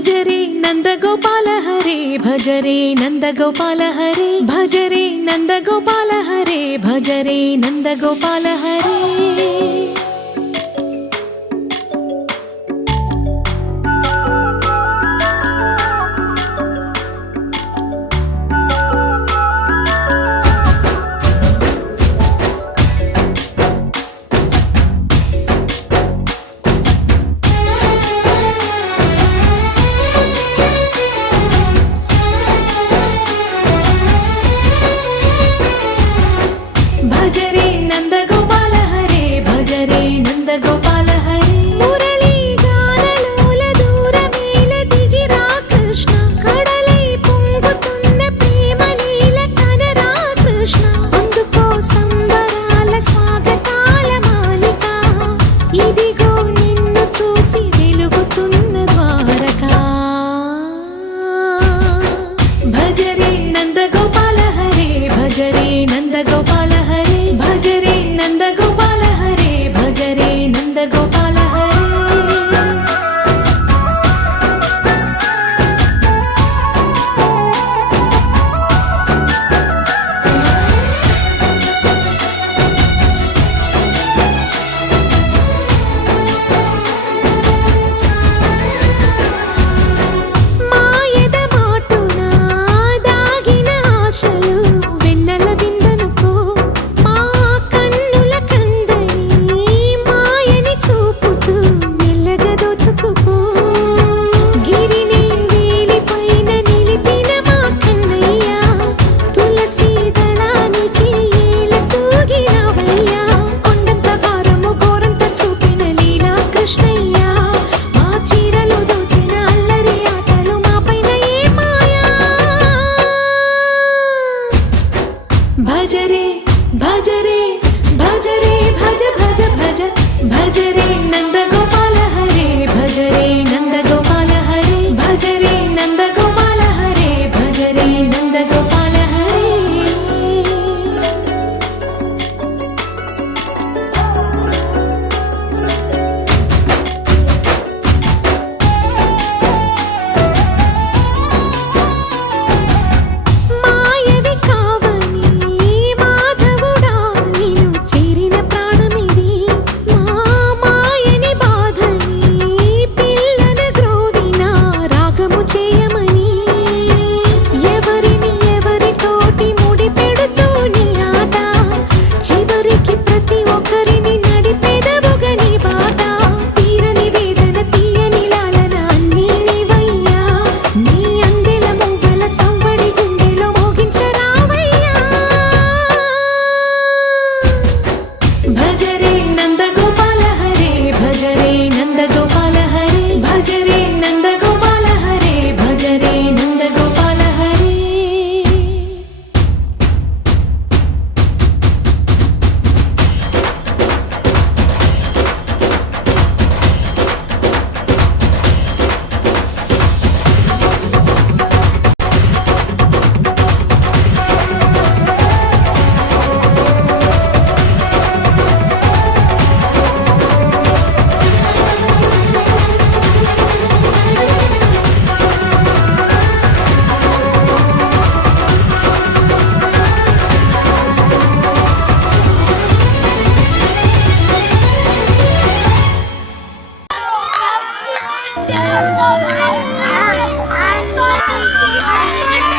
भजरे नंदगोपाल हरे भजरे नंदगोपाल हरे भजरे नंदगोपाल हरे भजरे नंदगोपाल हरे भजरे नंदगोपाल हरे भजरे नंदगोपाल हरे मुरली गानलोल दूरमेल दिगिरा कृष्ण कड़लै పొంగుతున్న ప్రేమ నీల కనరా కృష్ణ అందుకో సంబరాల స్వాగతాల మాలిక ఇదిగో నిన్ను చూసి వెలుగుతున్న ద్వారకా భజరే నందగోపాల హరే భజరే నందగోపాల भजरे नंदगोपाल हरे भजरे नंदगोपाल हरे మాయద మాటున దాగిన ఆశలు వెన్నెల విందనుకో भजरे भजरे भजरे भज भज भज भजरे नंदगोपाल हरे भजरे नंदगोपाल हरे भजरे नंदगोपाल हरे भजरे नंदगोपाल हरे भजरे नंदगोपाल हरे भजरे नंदगोपाल हरे भजरे नंदगोपाल हरे भजरे नंदगोपाल हरे I'm